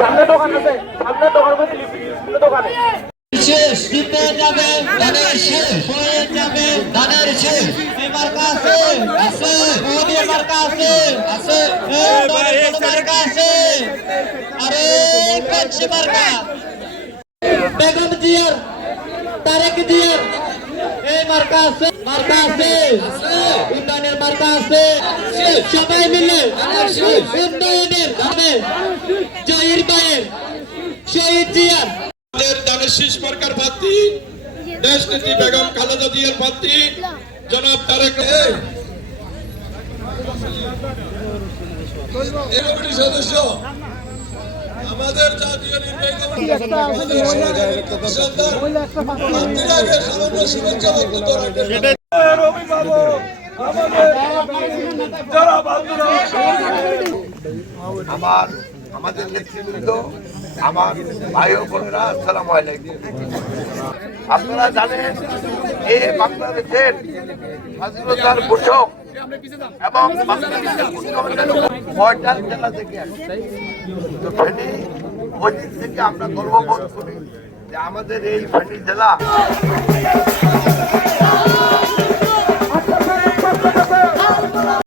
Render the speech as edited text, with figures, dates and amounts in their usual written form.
সামনে দোকান আছে, সামনে দোকান মধ্যে লিফটের দোকানে শেষ দিতে যাবে ধানের শেষ হয়ে যাবে ধানের শেষ মার্কা আছে আছে মোদির মার্কা আছে আছে মার্কা আছে আরে কাছে মার্কা বেগম জিয়ার তারেক জিয়ার এই মার্কা আছে উন্নয়নের মার্কা আছে সবাই মিলে উন্নয়নের ধানে জহির ভাইয়ের শহীদ জিয়ার ধানের শীষ মার্কার প্রার্থী দেশনেত্রী বেগম খালেদা জিয়ার প্রার্থী জনাব তারেক সদস্য আমাদের জাতীয় নির্বাহী আমাদের নেতৃবৃন্দ, আমার ভাই ও বোনেরা, আসসালামু আলাইকুম। আপনারা জানেন এই বাংলাদেশের স্বাধীনতার ঘোষক এবং বাংলাদেশের উন্নয়নের 6টা জেলা থেকে তো ফেনী ওই দিক থেকে আমরা গর্ববোধ করি যে আমাদের এই ফেনী জেলা